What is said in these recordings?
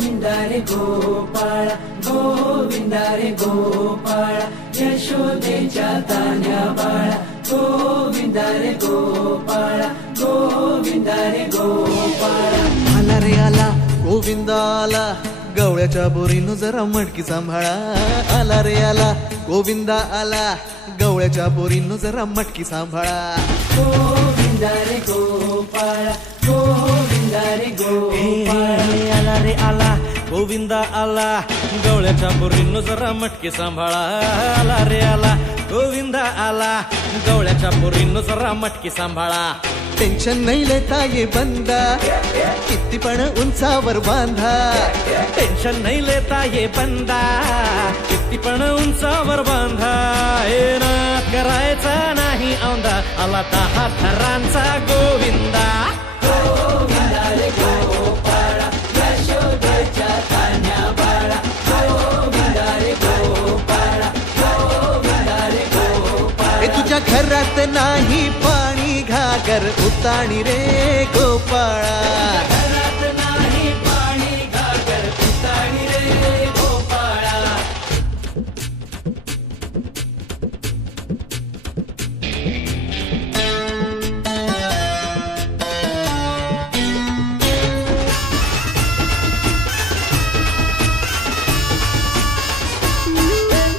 गोविंदा रे गोपाळा गोविंदा रे गोपाळा यशोदेच्या तान्या बाळा गोविंदा रे गोपाळा गोविंदा रे गोपाळा आला रे आला गोविंदा आला गवळ्याच्या बोरीनं जरा मटकी सांभाळा आला रे आला गोविंदा आला गवळ्याच्या बोरीनं जरा मटकी सांभाळा गोविंदा रे गोपाळा गोविंदा रे गोपाळा आला रे आला गोविंदा आला गवळ्याच्या बोरीनं जरा मटकी सांभाळा आला रे आला गोविंदा आला गवळ्याच्या बोरीनं जरा मटकी सांभाळा टेन्शन नाही लेता ये बंदा किती पण उंचावर बांधा टेन्शन नाही लेता ये बंदा किती पण उंचावर बांधा हे ना करायचा नाही औंदा आला 10 थरांचा गोविंदा गोविंदा रे गोपाळा यशोदेच्या तान्या बाळा गोविंदा रे गोपाळा गोविंदा रे गोपाळा हे तुझ्या घरात नाही पाणी घागर उताणी रे गोपाळा घरात नाही पाणी घागर उताणी रे गोपाळा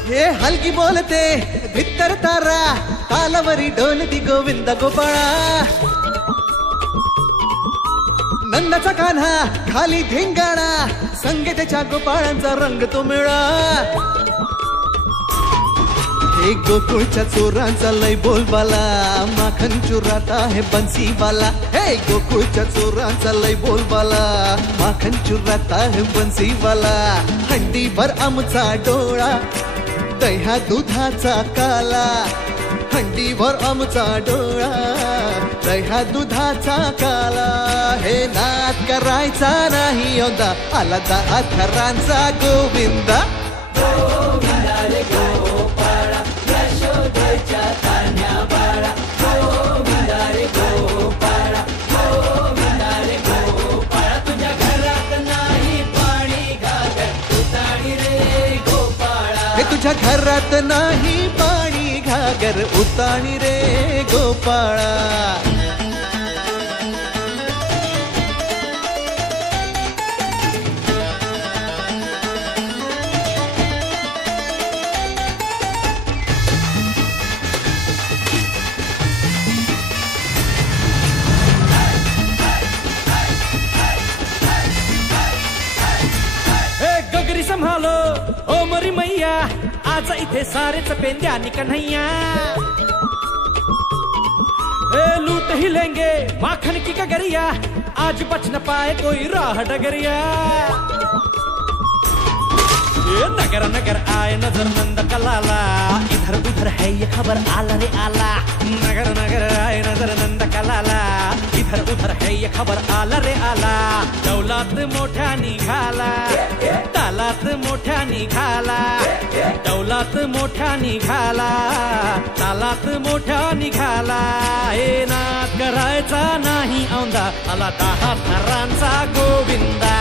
हे हलगी बोलते भित्तर तारा तालावरी डोलती गोविंद गोपाळा नंदाचा कान्हा खाली धिंगाणा संगे त्याच्या गोपाळांचा रंग तो मिळा हे गोकुळच्या चोरांचा लय बोलबाला माखन चुरात आहे बन्सीवाला हे गोकुळच्या चोरांचा लय बोलबाला माखन चुरात आहे बन्सीवाला हंडीभर आमचा डोळा दह्या दुधाचा काला हंडीभर आमचा डोळा दह्या दुधाचा काला हे नाद करायचा नाही यंदा आला 10 थरांचा गोविंदा गोविंदा रे गोपाळा यशोदेच्या तान्या बाळा गोविंदा रे गोपाळा गोविंदा रे गोपाळा तुझ्या घरात नाही पाणी घागर उताणी रे गोपाळा हे तुझ्या घरात नाही पाणी घागर उताणी रे गोपाळा गगरी संभालो ओ मरी मैया आज इथे सारेच पेंद्यानी कन्हैया लूट ही लेंगे माखन की गगरिया आज बच न पाए कोई राह डगरिया ये नगर नगर आए नजर नंद कलाला इधर उधर है ये खबर आला रे आला नगर नगर आए नजर नंद कलाला इधर उधर है ये खबर आला रे आला दौलात मोठ्या निघाला तालात मोठ्या निघाला दौलात मोठ्या निघाला तालात मोठ्या निघाला हे नाद करायचा नाही औंदा आला 10 थरांचा गोविंदा